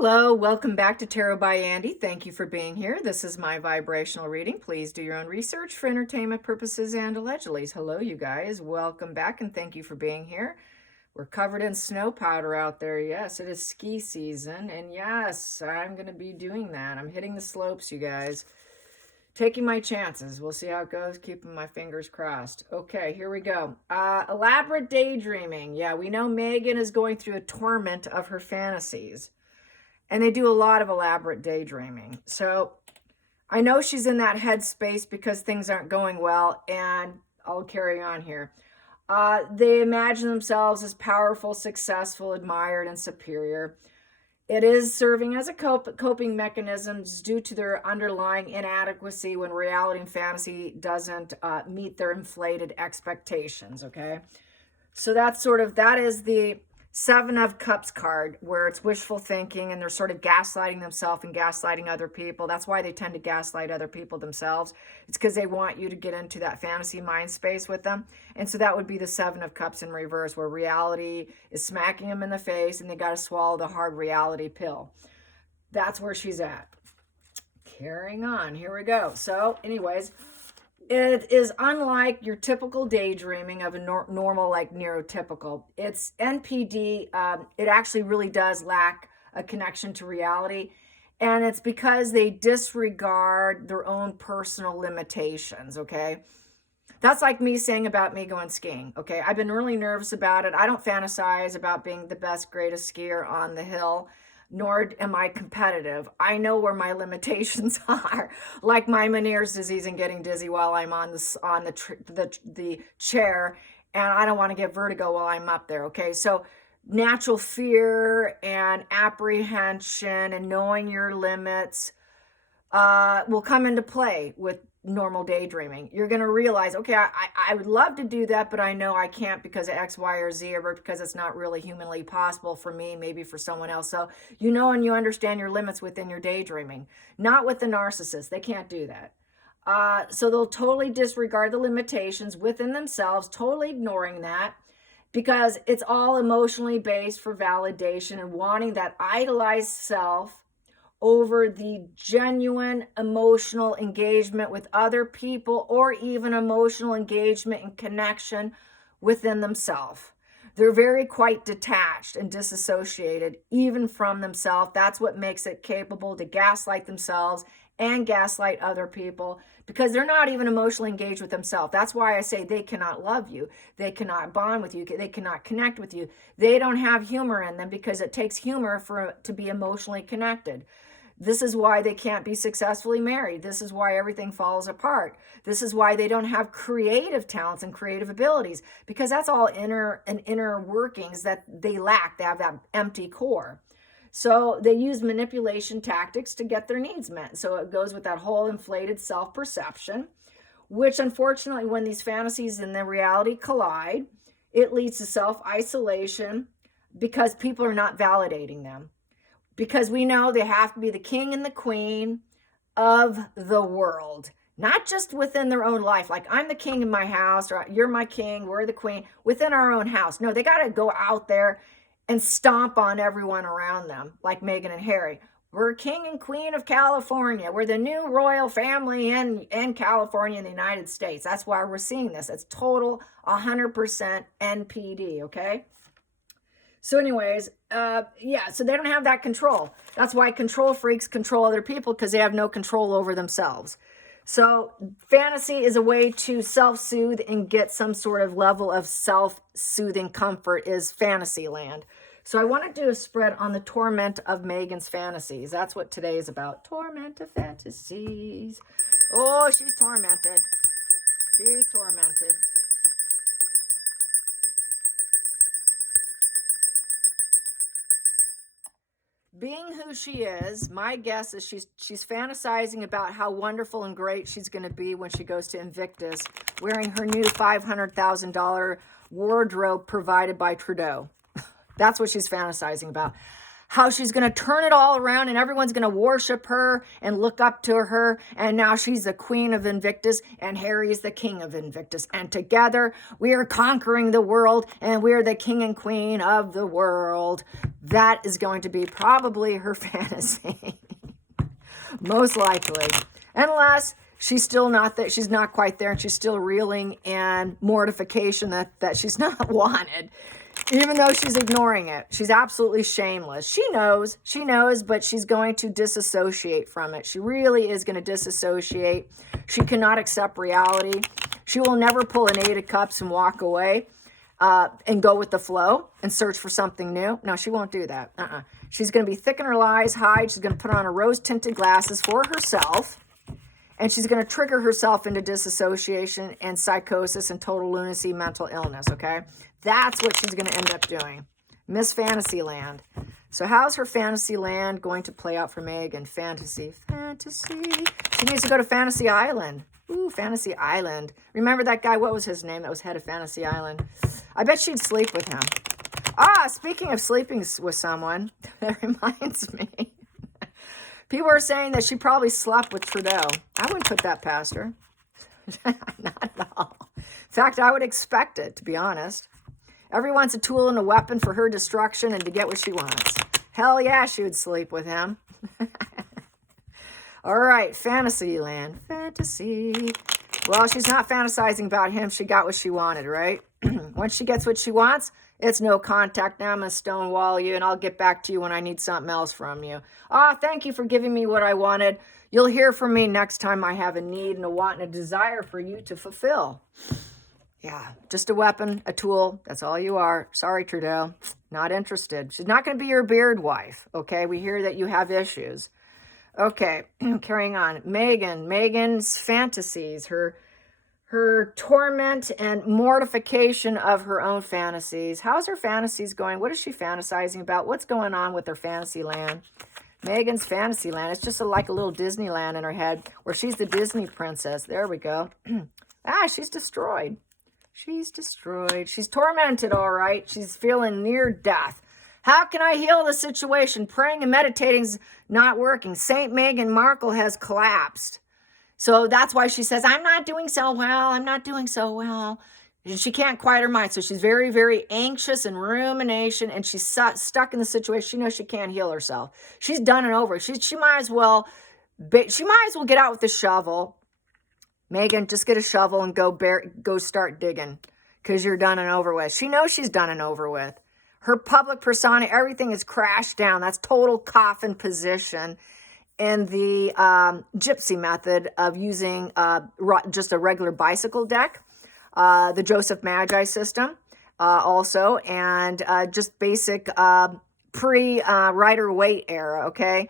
Hello, welcome back to Tarot by Andy. Thank you for being here. This is my vibrational reading. Please do your own research for entertainment purposes and allegedly. Hello, you guys. Welcome back and thank you for being here. We're covered in snow powder out there. Yes, it is ski season. And yes, I'm going to be doing that. I'm hitting the slopes, you guys. Taking my chances. We'll see how it goes. Keeping my fingers crossed. Okay, here we go. Elaborate daydreaming. Yeah, we know Megan is going through a torment of her fantasies. And they do a lot of elaborate daydreaming. So I know she's in that headspace because things aren't going well. And I'll carry on here. They imagine themselves as powerful, successful, admired, and superior. It is serving as a coping mechanism due to their underlying inadequacy when reality and fantasy doesn't meet their inflated expectations, okay? So that is the Seven of Cups card, where it's wishful thinking and they're sort of gaslighting themselves and gaslighting other people. That's why they tend to gaslight other people themselves. It's because they want you to get into that fantasy mind space with them. And so that would be the Seven of Cups in reverse, where reality is smacking them in the face and they got to swallow the hard reality pill. That's where she's at. Carrying on. Here we go. So anyways, it is unlike your typical daydreaming of a normal, like neurotypical. It's NPD. It actually really does lack a connection to reality. And it's because they disregard their own personal limitations, okay? That's like me saying about me going skiing, okay? I've been really nervous about it. I don't fantasize about being the best, greatest skier on the hill, nor am I competitive. I know where my limitations are, like my Meniere's disease and getting dizzy while I'm on the chair, and I don't want to get vertigo while I'm up there, okay? So natural fear and apprehension and knowing your limits will come into play with normal daydreaming. You're going to realize, okay, I would love to do that, but I know I can't because of X, Y, or Z, or because it's not really humanly possible for me, maybe for someone else. So you know and you understand your limits within your daydreaming. Not with the narcissist. They can't do that. So they'll totally disregard the limitations within themselves, totally ignoring that, because it's all emotionally based for validation and wanting that idolized self over the genuine emotional engagement with other people, or even emotional engagement and connection within themselves. They're very quite detached and disassociated even from themselves. That's what makes it capable to gaslight themselves and gaslight other people, because they're not even emotionally engaged with themselves. That's why I say they cannot love you. They cannot bond with you. They cannot connect with you. They don't have humor in them, because it takes humor to be emotionally connected. This is why they can't be successfully married. This is why everything falls apart. This is why they don't have creative talents and creative abilities, because that's all inner workings that they lack. They have that empty core. So they use manipulation tactics to get their needs met. So it goes with that whole inflated self-perception, which unfortunately, when these fantasies and the reality collide, it leads to self-isolation because people are not validating them. Because we know they have to be the king and the queen of the world, not just within their own life. Like, I'm the king in my house, or you're my king, we're the queen, within our own house. No, they got to go out there and stomp on everyone around them, like Meghan and Harry. We're king and queen of California. We're the new royal family in California, in the United States. That's why we're seeing this. It's total 100% NPD, okay? So anyways, so they don't have that control. That's why control freaks control other people, because they have no control over themselves. So fantasy is a way to self-soothe and get some sort of level of self-soothing comfort, is fantasy land. So I want to do a spread on the torment of Megan's fantasies. That's what today is about. Torment of fantasies. Oh, she's tormented. She's tormented. Being who she is, my guess is she's fantasizing about how wonderful and great she's going to be when she goes to Invictus, wearing her new $500,000 wardrobe provided by Trudeau. That's what she's fantasizing about. how she's going to turn it all around and everyone's going to worship her and look up to her. And now she's the queen of Invictus and Harry's the king of Invictus. And together we are conquering the world and we're the king and queen of the world. That is going to be probably her fantasy. Most likely. Unless she's still not that, she's not quite there and she's still reeling in mortification that she's not wanted. Even though she's ignoring it, she's absolutely shameless. She knows, but she's going to disassociate from it. She really is going to disassociate. She cannot accept reality. She will never pull an 8 of Cups and walk away and go with the flow and search for something new. No, she won't do that. She's going to be thick in her lies, hide. She's going to put on a rose-tinted glasses for herself. And she's going to trigger herself into disassociation and psychosis and total lunacy, mental illness, okay? That's what she's going to end up doing. Miss Fantasyland. So how's her Fantasyland going to play out for Megan? Fantasy. She needs to go to Fantasy Island. Ooh, Fantasy Island. Remember that guy, what was his name that was head of Fantasy Island? I bet she'd sleep with him. Speaking of sleeping with someone, that reminds me. People are saying that she probably slept with Trudeau. I wouldn't put that past her. Not at all. In fact, I would expect it, to be honest. Everyone's a tool and a weapon for her destruction and to get what she wants. Hell yeah, she would sleep with him. All right, Fantasyland. Fantasy. Well, she's not fantasizing about him. She got what she wanted, right? Once she gets what she wants, it's no contact. Now I'm going to stonewall you, and I'll get back to you when I need something else from you. Thank you for giving me what I wanted. You'll hear from me next time I have a need and a want and a desire for you to fulfill. Yeah, just a weapon, a tool. That's all you are. Sorry, Trudeau. Not interested. She's not going to be your beard wife, okay? We hear that you have issues. Okay, carrying on. Megan's fantasies, her torment and mortification of her own fantasies. How's her fantasies going? What is she fantasizing about? What's going on with her fantasy land? Megan's fantasy land. It's just like a little Disneyland in her head where she's the Disney princess. There we go. She's destroyed. She's destroyed. She's tormented, all right. She's feeling near death. How can I heal the situation? Praying and meditating's not working. St. Meghan Markle has collapsed. So that's why she says, I'm not doing so well. I'm not doing so well. And she can't quiet her mind. So she's very, very anxious and rumination. And she's stuck in the situation. She knows she can't heal herself. She's done and over. She might as well get out with the shovel. Megan, just get a shovel and go start digging. Because you're done and over with. She knows she's done and over with. Her public persona, everything is crashed down. That's total coffin position. In the gypsy method of using just a regular bicycle deck, the Joseph Magi system also, and just basic pre-Rider-Waite era, okay?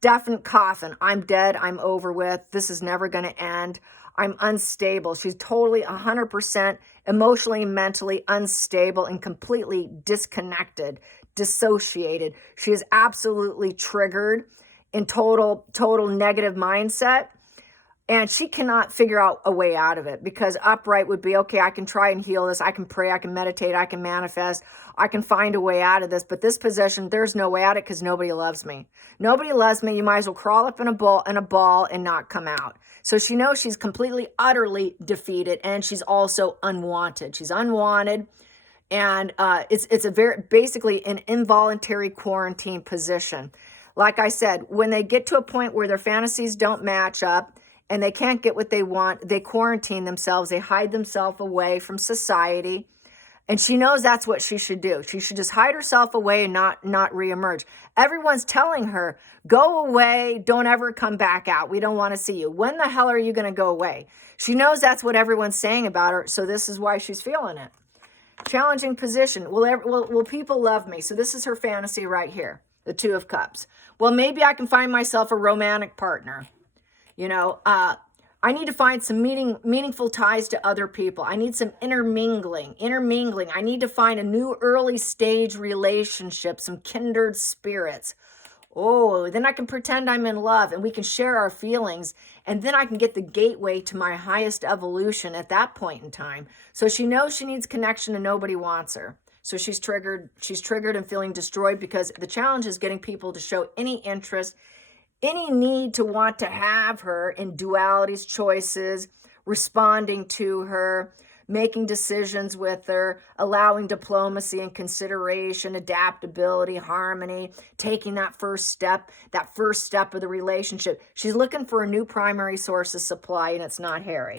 Definite coffin. I'm dead. I'm over with. This is never going to end. I'm unstable. She's totally 100% emotionally, mentally unstable and completely disconnected, dissociated. She is absolutely triggered in total negative mindset. And she cannot figure out a way out of it because upright would be, okay, I can try and heal this. I can pray, I can meditate, I can manifest. I can find a way out of this. But this position, there's no way out of it because nobody loves me. Nobody loves me. You might as well crawl up in a ball and not come out. So she knows she's completely, utterly defeated, and she's also unwanted. She's unwanted, and it's basically an involuntary quarantine position. Like I said, when they get to a point where their fantasies don't match up and they can't get what they want, they quarantine themselves, they hide themselves away from society. And she knows that's what she should do. She should just hide herself away and not reemerge. Everyone's telling her, go away, don't ever come back out. We don't want to see you. When the hell are you going to go away? She knows that's what everyone's saying about her, so this is why she's feeling it. Challenging position. Will people love me? So this is her fantasy right here, the Two of Cups. Well, maybe I can find myself a romantic partner. You know, I need to find some meaningful ties to other people. I need some intermingling. I need to find a new early stage relationship, some kindred spirits. Oh, then I can pretend I'm in love and we can share our feelings. And then I can get the gateway to my highest evolution at that point in time. So she knows she needs connection and nobody wants her. So she's triggered and feeling destroyed because the challenge is getting people to show any interest, any need to want to have her in dualities, choices, responding to her, making decisions with her, allowing diplomacy and consideration, adaptability, harmony, taking that first step of the relationship. She's looking for a new primary source of supply, and it's not Harry.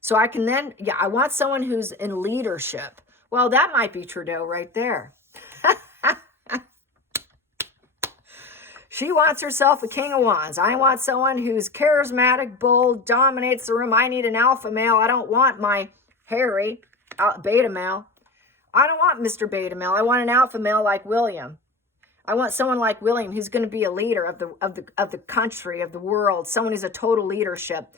So I can then, I want someone who's in leadership. Well, that might be Trudeau right there. She wants herself a king of wands. I want someone who's charismatic, bold, dominates the room. I need an alpha male. I don't want my Harry, beta male. I don't want Mr. Beta male. I want an alpha male like William. I want someone like William who's going to be a leader of the country, of the world, someone who's a total leadership.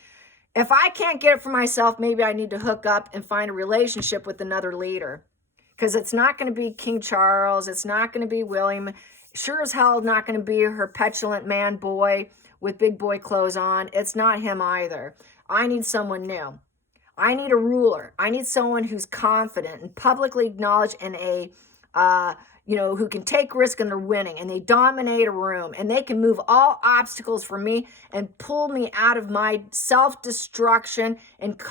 If I can't get it for myself, maybe I need to hook up and find a relationship with another leader, because it's not going to be King Charles. It's not going to be William. Sure as hell not going to be her petulant man boy with big boy clothes on. It's not him either. I need someone new. I need a ruler. I need someone who's confident and publicly acknowledged and who can take risk and they're winning and they dominate a room and they can move all obstacles for me and pull me out of my self-destruction and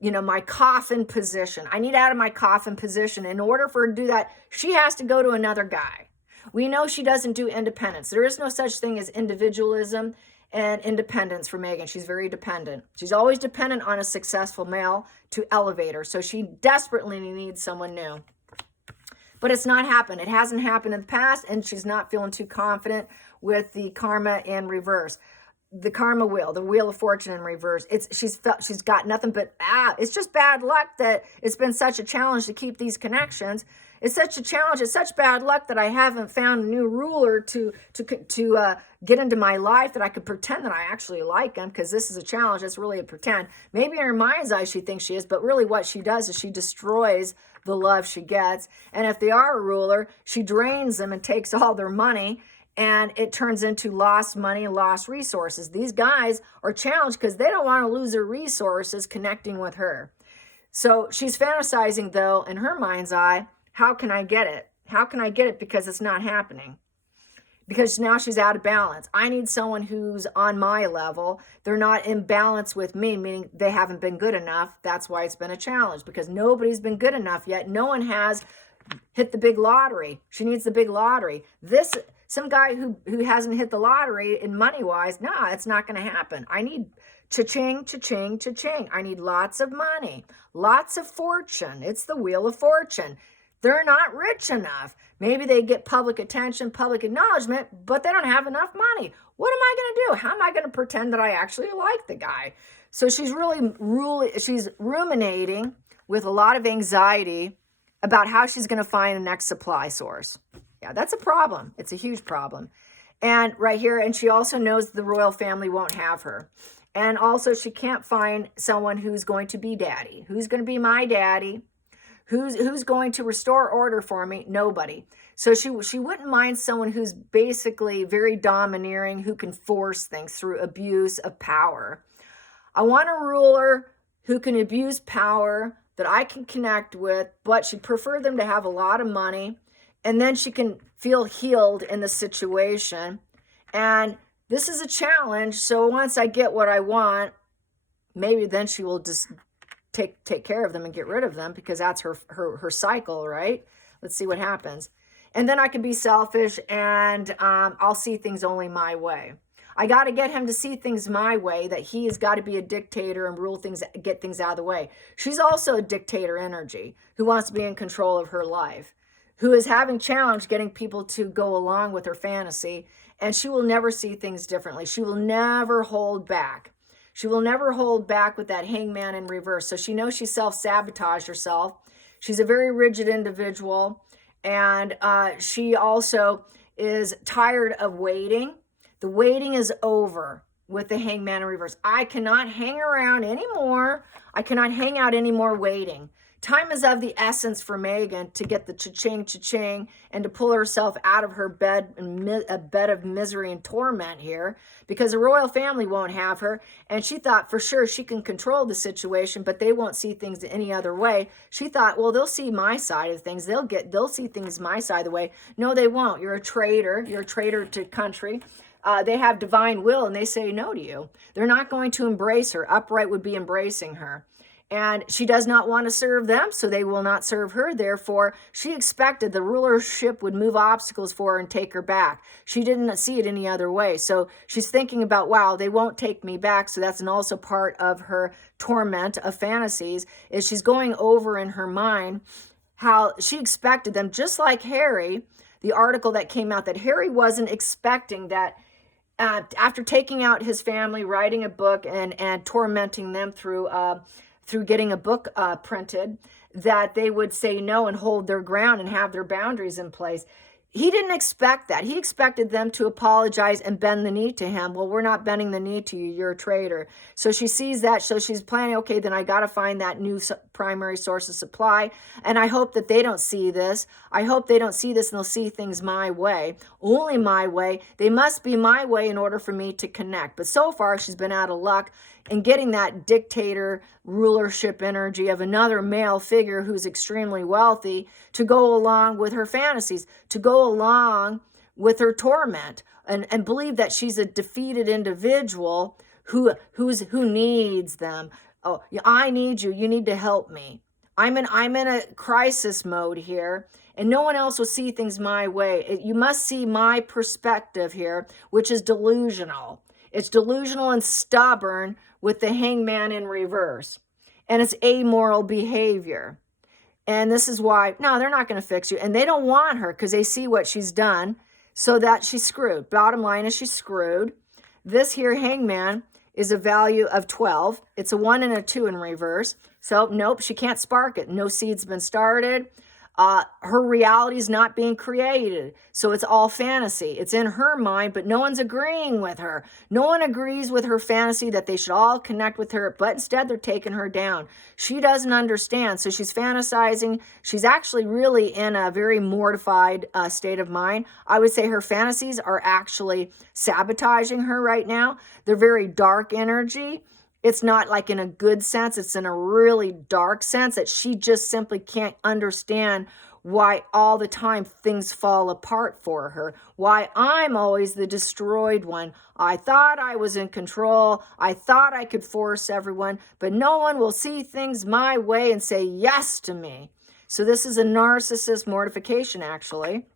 my coffin position. I need out of my coffin position. In order for her to do that, she has to go to another guy. We know she doesn't do independence. There is no such thing as individualism and independence for Megan. She's very dependent. She's always dependent on a successful male to elevate her. So she desperately needs someone new. But it's not happened. It hasn't happened in the past, and she's not feeling too confident with the karma in reverse. The karma wheel, the wheel of fortune in reverse. She's got nothing but it's just bad luck that it's been such a challenge to keep these connections. It's such a challenge. It's such bad luck that I haven't found a new ruler to get into my life that I could pretend that I actually like him, because this is a challenge. It's really a pretend. Maybe in her mind's eye she thinks she is, but really what she does is she destroys the love she gets. And if they are a ruler, she drains them and takes all their money, and it turns into lost money and lost resources. These guys are challenged because they don't want to lose their resources connecting with her. So she's fantasizing, though, in her mind's eye, how can I get it? How can I get it? Because it's not happening. Because now she's out of balance. I need someone who's on my level. They're not in balance with me, meaning they haven't been good enough. That's why it's been a challenge, because nobody's been good enough yet. No one has hit the big lottery. She needs the big lottery. Some guy who hasn't hit the lottery in money-wise, nah, it's not going to happen. I need cha-ching, cha-ching, cha-ching. I need lots of money, lots of fortune. It's the wheel of fortune. They're not rich enough. Maybe they get public attention, public acknowledgement, but they don't have enough money. What am I going to do? How am I going to pretend that I actually like the guy? So she's she's ruminating with a lot of anxiety about how she's going to find the next supply source. Yeah, that's a problem. It's a huge problem. And right here, and she also knows the royal family won't have her. And also she can't find someone who's going to be daddy. Who's going to be my daddy? Who's going to restore order for me? Nobody. So she wouldn't mind someone who's basically very domineering, who can force things through abuse of power. I want a ruler who can abuse power that I can connect with, but she'd prefer them to have a lot of money, and then she can feel healed in the situation. And this is a challenge, so once I get what I want, maybe then she will just take care of them and get rid of them, because that's her cycle, right? Let's see what happens. And then I can be selfish, and I'll see things only my way. I got to get him to see things my way, that he has got to be a dictator and rule things, get things out of the way. She's also a dictator energy who wants to be in control of her life, who is having challenge getting people to go along with her fantasy, and she will never see things differently. She will never hold back. She will never hold back with that hangman in reverse. So she knows she self-sabotaged herself. She's a very rigid individual. And she also is tired of waiting. The waiting is over with the hangman in reverse. I cannot hang around anymore. I cannot hang out anymore waiting. Time is of the essence for Megan to get the cha-ching, cha-ching, and to pull herself out of her bed, a bed of misery and torment here, because the royal family won't have her. And she thought for sure she can control the situation, but they won't see things any other way. She thought, well, they'll see my side of things. They'll see things my side of the way. No, they won't. You're a traitor. You're a traitor to country. They have divine will and they say no to you. They're not going to embrace her. Upright would be embracing her. And she does not want to serve them, so they will not serve her. Therefore, she expected the rulership would move obstacles for her and take her back. She didn't see it any other way. So she's thinking about, wow, they won't take me back. So that's also part of her torment of fantasies, is she's going over in her mind how she expected them, just like Harry, the article that came out, that Harry wasn't expecting that after taking out his family, writing a book and tormenting them through getting a book printed, that they would say no and hold their ground and have their boundaries in place. He didn't expect that. He expected them to apologize and bend the knee to him. Well, we're not bending the knee to you. You're a traitor. So she sees that. So she's planning, okay, then I got to find that new primary source of supply. And I hope that they don't see this. I hope they don't see this and they'll see things my way. Only my way. They must be my way in order for me to connect. But so far, she's been out of luck in getting that dictator rulership energy of another male figure who's extremely wealthy to go along with her fantasies, to go along with her torment, and believe that she's a defeated individual who needs them. Oh, I need you. You need to help me. I'm in a crisis mode here, and no one else will see things my way. You must see my perspective here, which is delusional. It's delusional and stubborn with the hangman in reverse. And it's amoral behavior. And this is why, no, they're not going to fix you. And they don't want her because they see what she's done, so that she's screwed. Bottom line is she's screwed. This here hangman is a value of 12. It's a 1 and a 2 in reverse. So nope, she can't spark it. No seed's been started. Her reality is not being created. So it's all fantasy. It's in her mind, but no one's agreeing with her. No one agrees with her fantasy that they should all connect with her, but instead they're taking her down. She doesn't understand. So she's fantasizing. She's actually really in a very mortified state of mind. I would say her fantasies are actually sabotaging her right now. They're very dark energy. It's not like in a good sense. It's in a really dark sense that she just simply can't understand why all the time things fall apart for her. Why I'm always the destroyed one. I thought I was in control. I thought I could force everyone, but no one will see things my way and say yes to me. So this is a narcissist mortification, actually.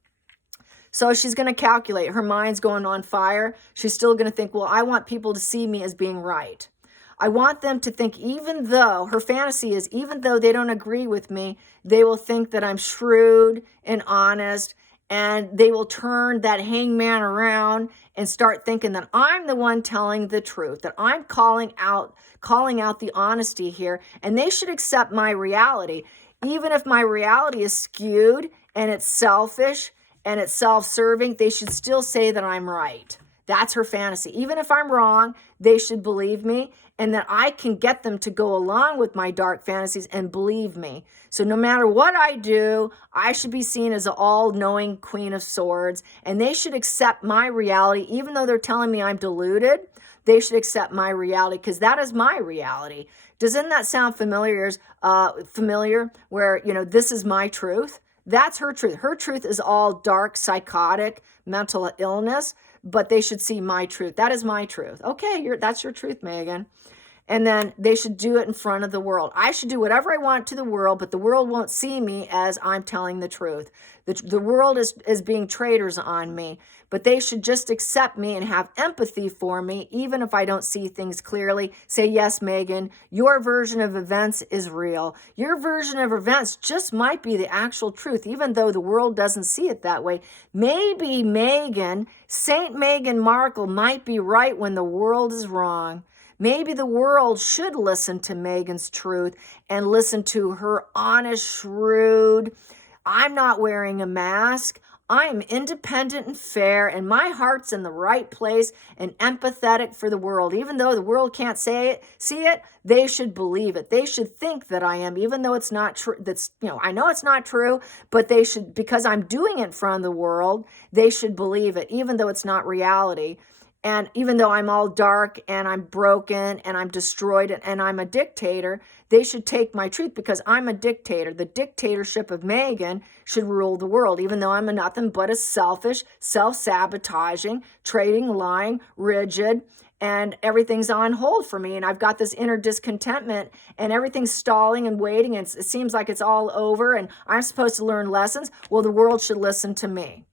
So she's going to calculate. Her mind's going on fire. She's still going to think, well, I want people to see me as being right. I want them to think, even though her fantasy is, even though they don't agree with me, they will think that I'm shrewd and honest, and they will turn that hangman around and start thinking that I'm the one telling the truth, that I'm calling out the honesty here, and they should accept my reality. Even if my reality is skewed and it's selfish and it's self-serving, they should still say that I'm right. That's her fantasy. Even if I'm wrong, they should believe me, and that I can get them to go along with my dark fantasies and believe me. So no matter what I do, I should be seen as an all-knowing Queen of Swords, and they should accept my reality. Even though they're telling me I'm deluded, they should accept my reality, because that is my reality. Doesn't that sound familiar? Where, this is my truth. That's her truth. Her truth is all dark, psychotic, mental illness, but they should see my truth. That is my truth. Okay, that's your truth, Megan. And then they should do it in front of the world. I should do whatever I want to the world, but the world won't see me as I'm telling the truth. The world is being traitors on me, but they should just accept me and have empathy for me, even if I don't see things clearly. Say, yes, Megan, your version of events is real. Your version of events just might be the actual truth, even though the world doesn't see it that way. Maybe Megan, Saint Meghan Markle, might be right when the world is wrong. Maybe the world should listen to Meghan's truth and listen to her honest, shrewd, I'm not wearing a mask, I am independent and fair, and my heart's in the right place and empathetic for the world. Even though the world can't see it, they should believe it. They should think that I am, even though it's not true. I know it's not true, but they should, because I'm doing it in front of the world, they should believe it, even though it's not reality. And even though I'm all dark and I'm broken and I'm destroyed and I'm a dictator, they should take my truth because I'm a dictator. The dictatorship of Megan should rule the world, even though I'm nothing but a selfish, self-sabotaging, trading, lying, rigid, and everything's on hold for me. And I've got this inner discontentment and everything's stalling and waiting. And it seems like it's all over and I'm supposed to learn lessons. Well, the world should listen to me.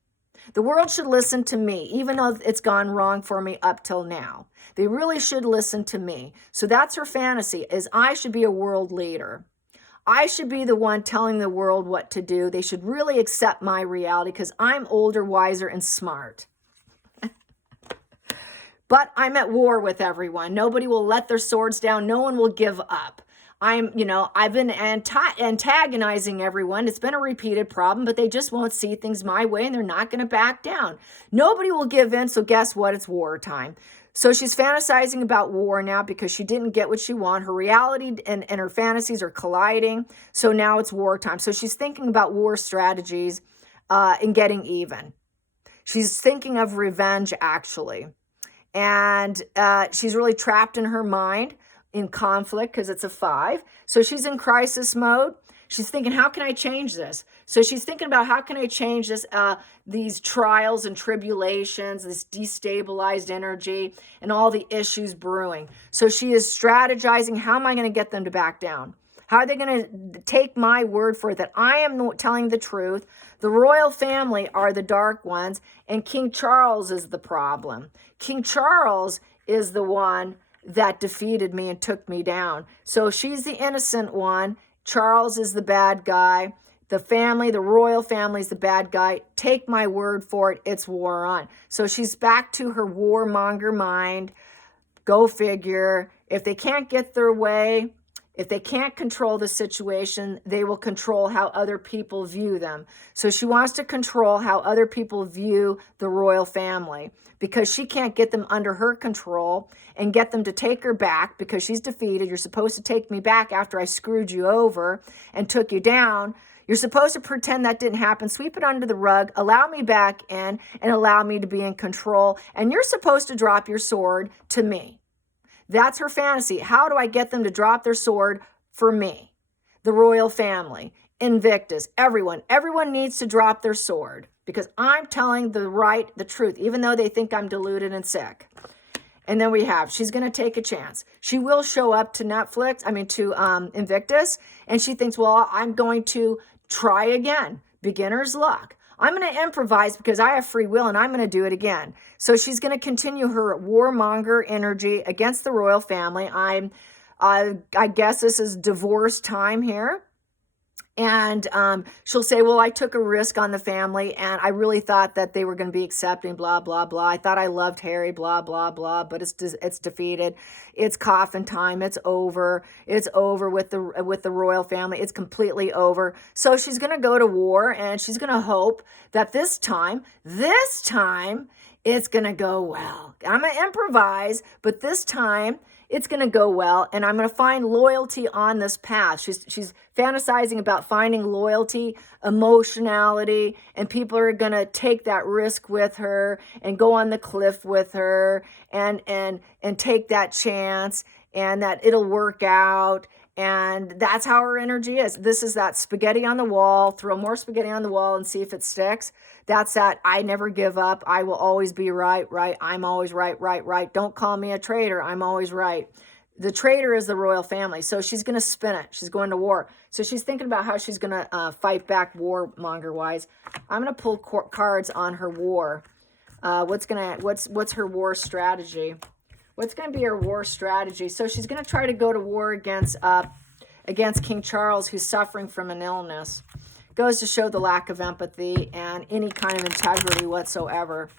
The world should listen to me, even though it's gone wrong for me up till now. They really should listen to me. So that's her fantasy, is I should be a world leader. I should be the one telling the world what to do. They should really accept my reality because I'm older, wiser, and smart. But I'm at war with everyone. Nobody will let their swords down. No one will give up. I've been antagonizing everyone. It's been a repeated problem, but they just won't see things my way and they're not going to back down. Nobody will give in. So guess what? It's war time. So she's fantasizing about war now because she didn't get what she wanted. Her reality and her fantasies are colliding. So now it's war time. So she's thinking about war strategies and getting even. She's thinking of revenge, actually. And she's really trapped in her mind, in conflict, because it's a 5. So she's in crisis mode. She's thinking, how can I change this? So she's thinking about how can I change this, these trials and tribulations, this destabilized energy, and all the issues brewing. So she is strategizing, how am I going to get them to back down? How are they going to take my word for it that I am telling the truth? The royal family are the dark ones, and King Charles is the problem. King Charles is the one that defeated me and took me down. So she's the innocent one. Charles is the bad guy. The family, the royal family is the bad guy. Take my word for it. It's war on. So she's back to her warmonger mind. Go figure. If they can't get their way, if they can't control the situation, they will control how other people view them. So she wants to control how other people view the royal family because she can't get them under her control and get them to take her back because she's defeated. You're supposed to take me back after I screwed you over and took you down. You're supposed to pretend that didn't happen, sweep it under the rug, allow me back in, and allow me to be in control. And you're supposed to drop your sword to me. That's her fantasy. How do I get them to drop their sword for me? The royal family, Invictus, everyone needs to drop their sword because I'm telling the truth, even though they think I'm deluded and sick. And then she's going to take a chance. She will show up to to Invictus, and she thinks, well, I'm going to try again. Beginner's luck. I'm going to improvise because I have free will and I'm going to do it again. So she's going to continue her warmonger energy against the royal family. I guess this is divorce time here. And she'll say, well, I took a risk on the family and I really thought that they were going to be accepting, blah, blah, blah. I thought I loved Harry, blah, blah, blah, but it's defeated. It's coffin time. It's over. It's over with the royal family. It's completely over. So she's going to go to war and she's going to hope that this time, it's going to go well. I'm going to improvise, but this time, it's going to go well, and I'm going to find loyalty on this path. She's fantasizing about finding loyalty, emotionality, and people are going to take that risk with her and go on the cliff with her and take that chance and that it'll work out. And that's how her energy is. This is that spaghetti on the wall. Throw more spaghetti on the wall and see if it sticks. That's that I never give up. I will always be right. I'm always right. Don't call me a traitor. I'm always right. The traitor is the royal family. So she's going to spin it. She's going to war. So she's thinking about how she's going to fight back warmonger-wise. I'm going to pull cards on her war. What's her war strategy? What's going to be her war strategy? So she's going to try to go to war against King Charles, who's suffering from an illness. Goes to show the lack of empathy and any kind of integrity whatsoever.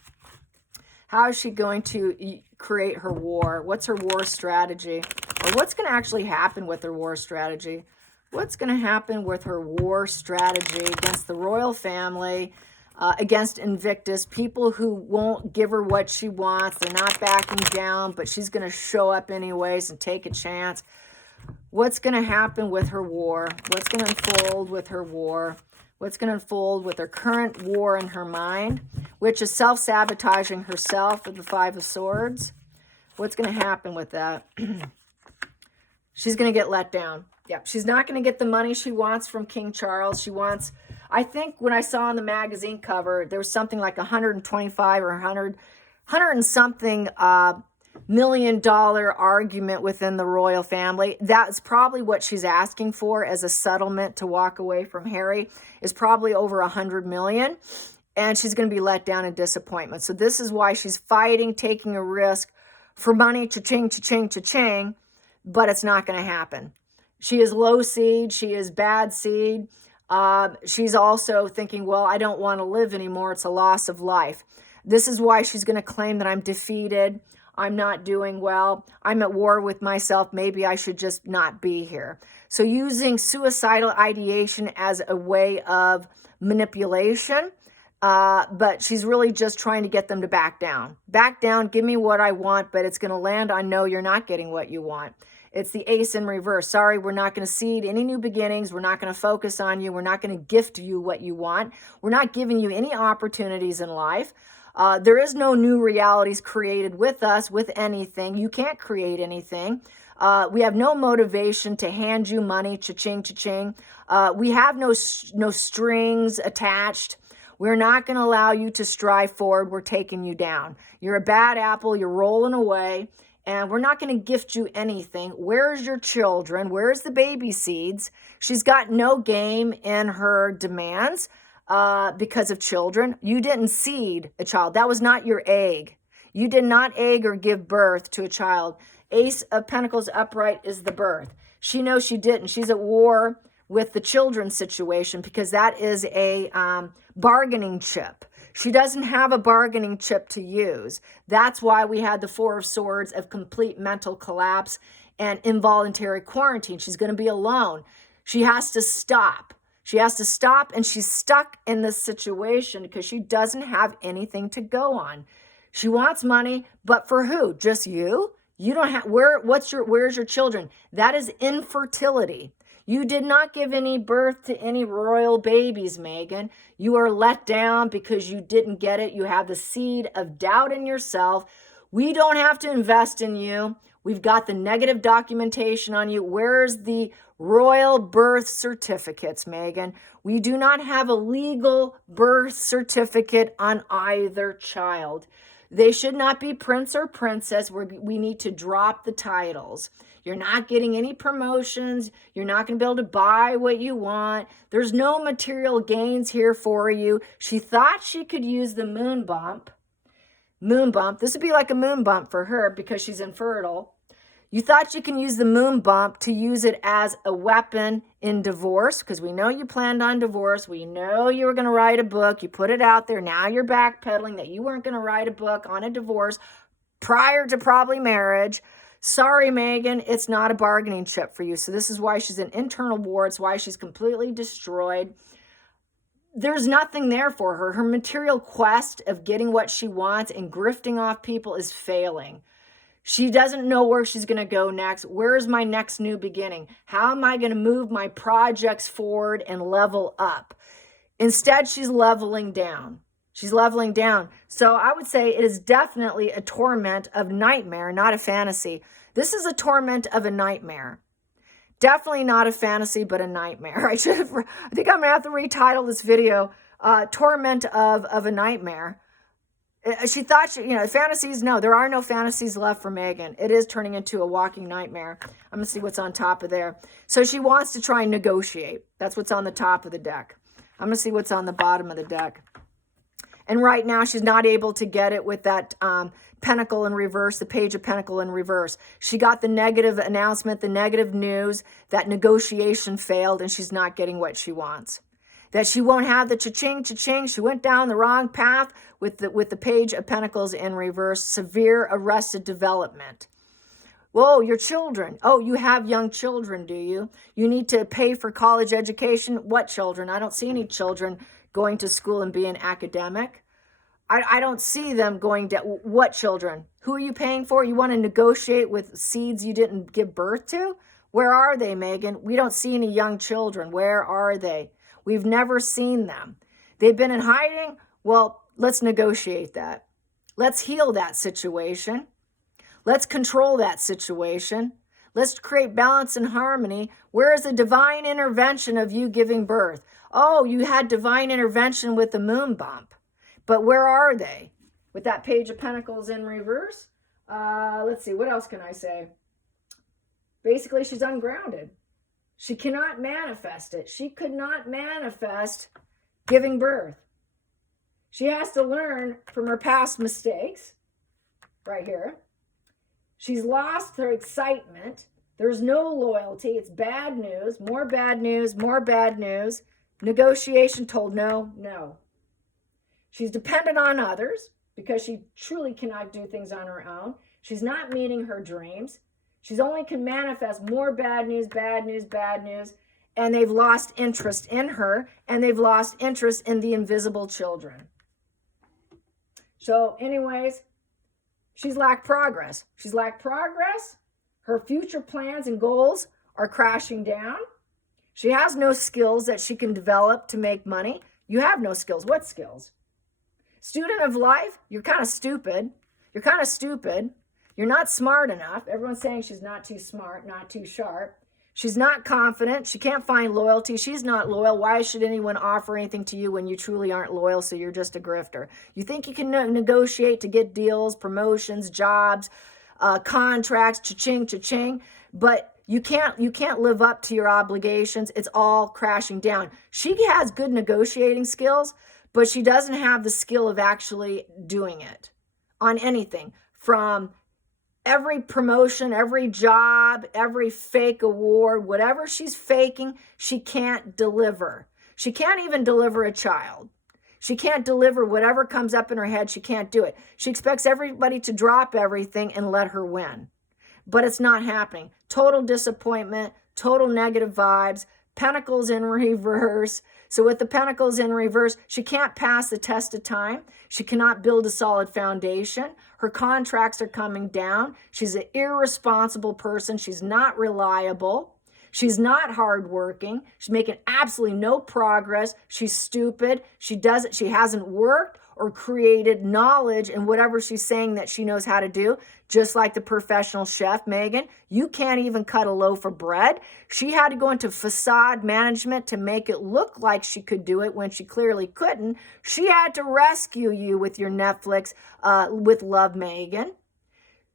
How is she going to create her war? What's her war strategy? Or what's going to actually happen with her war strategy? What's going to happen with her war strategy against the royal family, against Invictus, people who won't give her what she wants. They're not backing down, but she's going to show up anyways and take a chance. What's going to happen with her war? What's going to unfold with her war? What's going to unfold with her current war in her mind, which is self-sabotaging herself with the Five of Swords? What's going to happen with that? She's going to get let down. Yep, she's not going to get the money she wants from King Charles. She wants, I think when I saw on the magazine cover, there was something like 125 or 100 and something $1 million argument within the royal family. That's probably what she's asking for as a settlement to walk away from Harry, is probably over 100 million. And she's going to be let down in disappointment. So this is why she's fighting, taking a risk for money, cha-ching, cha-ching, cha-ching, but it's not going to happen. She is low seed. She is bad seed. She's also thinking, well, I don't want to live anymore. It's a loss of life. This is why she's going to claim that I'm defeated. I'm not doing well. I'm at war with myself. Maybe I should just not be here. So using suicidal ideation as a way of manipulation, but she's really just trying to get them to back down. Back down, give me what I want, but it's going to land on no, you're not getting what you want. It's the ace in reverse. Sorry, we're not going to seed any new beginnings. We're not going to focus on you. We're not going to gift you what you want. We're not giving you any opportunities in life. There is no new realities created with us, with anything. You can't create anything. We have no motivation to hand you money, cha-ching, cha-ching. We have no strings attached. We're not going to allow you to strive forward. We're taking you down. You're a bad apple. You're rolling away. And we're not going to gift you anything. Where's your children? Where's the baby seeds? She's got no game in her demands because of children. You didn't seed a child. That was not your egg. You did not egg or give birth to a child. Ace of Pentacles upright is the birth. She knows she didn't. She's at war with the children's situation because that is a bargaining chip. She doesn't have a bargaining chip to use. That's why we had the Four of Swords of complete mental collapse and involuntary quarantine. She's going to be alone. She has to stop. She has to stop, and she's stuck in this situation because she doesn't have anything to go on. She wants money, but for who? Just you? You don't have, where's your children? That is infertility. You did not give any birth to any royal babies, Megan. You are let down because you didn't get it. You have the seed of doubt in yourself. We don't have to invest in you. We've got the negative documentation on you. Where's the royal birth certificates, Megan? We do not have a legal birth certificate on either child. They should not be prince or princess. We need to drop the titles. You're not getting any promotions. You're not going to be able to buy what you want. There's no material gains here for you. She thought she could use the moon bump. This would be like a moon bump for her because she's infertile. You thought you can use the moon bump to use it as a weapon in divorce because we know you planned on divorce. We know you were going to write a book. You put it out there. Now you're backpedaling that you weren't going to write a book on a divorce prior to probably marriage. Sorry, Megan, it's not a bargaining chip for you. So this is why she's in internal war. It's why she's completely destroyed. There's nothing there for her. Her material quest of getting what she wants and grifting off people is failing. She doesn't know where she's going to go next. Where is my next new beginning? How am I going to move my projects forward and level up? Instead, she's leveling down. She's leveling down. So I would say it is definitely a torment of nightmare, not a fantasy. This is a torment of a nightmare. Definitely not a fantasy, but a nightmare. I think I'm going to have to retitle this video, Torment of a Nightmare. She thought, fantasies, no, there are no fantasies left for Megan. It is turning into a walking nightmare. I'm going to see what's on top of there. So she wants to try and negotiate. That's what's on the top of the deck. I'm going to see what's on the bottom of the deck. And right now, she's not able to get it with that pentacle in reverse, the page of pentacle in reverse. She got the negative announcement, the negative news that negotiation failed, and she's not getting what she wants. That she won't have the cha-ching, cha-ching. She went down the wrong path with the page of pentacles in reverse. Severe arrested development. Whoa, your children. Oh, you have young children, do you? You need to pay for college education. What children? I don't see any children going to school and being academic. I don't see them going to, what children? Who are you paying for? You want to negotiate with seeds you didn't give birth to? Where are they, Megan? We don't see any young children. Where are they? We've never seen them. They've been in hiding. Well, let's negotiate that. Let's heal that situation. Let's control that situation. Let's create balance and harmony. Where is the divine intervention of you giving birth? Oh, you had divine intervention with the moon bump. But where are they? With that Page of Pentacles in reverse? Let's see, what else can I say? Basically, she's ungrounded. She cannot manifest it. She could not manifest giving birth. She has to learn from her past mistakes. Right here. She's lost her excitement. There's no loyalty. It's bad news. More bad news. More bad news. Negotiation told no, no. She's dependent on others because she truly cannot do things on her own. She's not meeting her dreams. She's only can manifest more bad news, bad news, bad news. And they've lost interest in her, and they've lost interest in the invisible children. So anyways, she's lacked progress. She's lacked progress. Her future plans and goals are crashing down. She has no skills that she can develop to make money. You have no skills. What skills? Student of life, you're kind of stupid. You're kind of stupid. You're not smart enough. Everyone's saying she's not too smart, not too sharp. She's not confident. She can't find loyalty. She's not loyal. Why should anyone offer anything to you when you truly aren't loyal? So you're just a grifter. You think you can negotiate to get deals, promotions, jobs, contracts, cha-ching, cha-ching, but you can't live up to your obligations. It's all crashing down. She has good negotiating skills, but she doesn't have the skill of actually doing it on anything, from every promotion, every job, every fake award, whatever she's faking, she can't deliver. She can't even deliver a child. She can't deliver whatever comes up in her head. She can't do it. She expects everybody to drop everything and let her win. But it's not happening. Total disappointment, total negative vibes, Pentacles in reverse. So with the Pentacles in reverse, she can't pass the test of time. She cannot build a solid foundation. Her contracts are coming down. She's an irresponsible person. She's not reliable. She's not hardworking. She's making absolutely no progress. She's stupid. She hasn't worked or created knowledge in whatever she's saying that she knows how to do. Just like the professional chef, Megan, you can't even cut a loaf of bread. She had to go into facade management to make it look like she could do it when she clearly couldn't. She had to rescue you with your Netflix, with Love, Megan.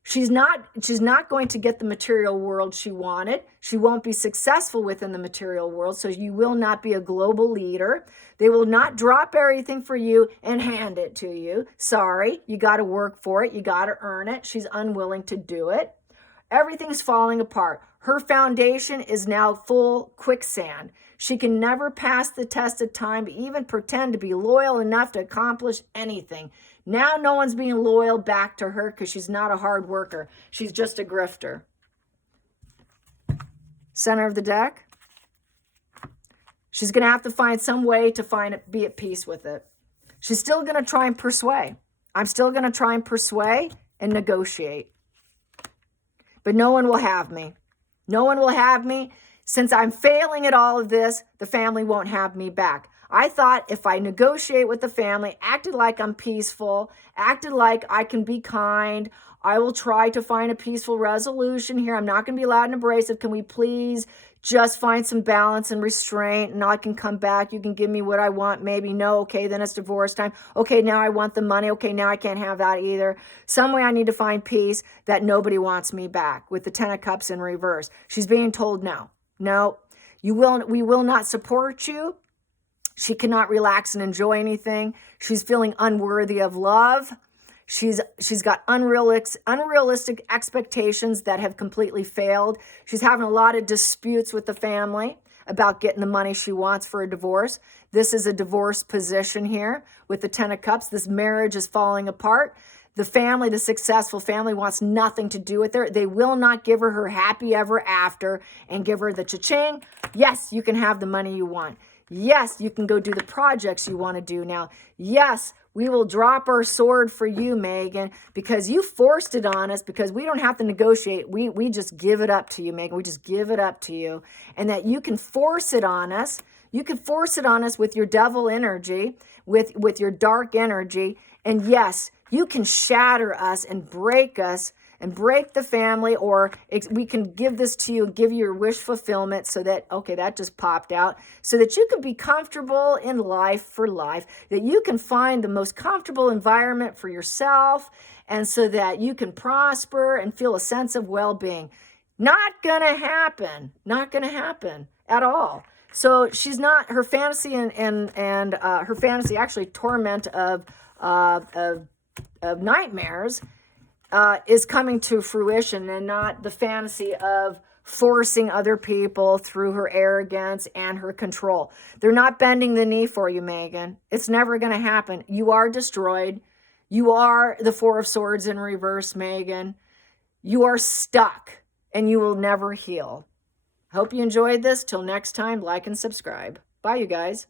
She's not going to get the material world she wanted. She won't be successful within the material world, so you will not be a global leader. They will not drop everything for you and hand it to you. Sorry, you got to work for it. You got to earn it. She's unwilling to do it. Everything's falling apart. Her foundation is now full quicksand. She can never pass the test of time, even pretend to be loyal enough to accomplish anything. Now no one's being loyal back to her because she's not a hard worker. She's just a grifter. Center of the deck. She's going to have to find some way to be at peace with it. She's still going to try and persuade. I'm still going to try and persuade and negotiate. But no one will have me. No one will have me. Since I'm failing at all of this, the family won't have me back. I thought if I negotiate with the family, acted like I'm peaceful, acted like I can be kind, I will try to find a peaceful resolution here. I'm not going to be loud and abrasive. Can we please just find some balance and restraint, and I can come back. You can give me what I want. Maybe no. Okay, then it's divorce time. Okay, now I want the money. Okay, now I can't have that either. Some way I need to find peace that nobody wants me back with the Ten of Cups in reverse. She's being told no. No, we will not support you. She cannot relax and enjoy anything. She's feeling unworthy of love. She's got unrealistic expectations that have completely failed. She's having a lot of disputes with the family about getting the money she wants for a divorce. This is a divorce position here with the Ten of Cups. This marriage is falling apart. The family, the successful family, wants nothing to do with her. They will not give her happy ever after and give her the cha-ching. Yes, you can have the money you want. Yes, you can go do the projects you want to do now. Yes, we will drop our sword for you, Megan, because you forced it on us, because we don't have to negotiate. We just give it up to you, Megan. We just give it up to you. And that you can force it on us. You can force it on us with your devil energy, with your dark energy. And yes, you can shatter us and break the family, or we can give this to you, give you your wish fulfillment, so that, okay, that just popped out, so that you can be comfortable in life for life, that you can find the most comfortable environment for yourself, and so that you can prosper and feel a sense of well-being. Not gonna happen. Not gonna happen at all. So she's not, her fantasy and her fantasy, actually torment of nightmares, is coming to fruition, and not the fantasy of forcing other people through her arrogance and her control. They're not bending the knee for you, Megan. It's never going to happen. You are destroyed. You are the Four of Swords in reverse, Megan. You are stuck, and you will never heal. Hope you enjoyed this. Till next time, like and subscribe. Bye, you guys.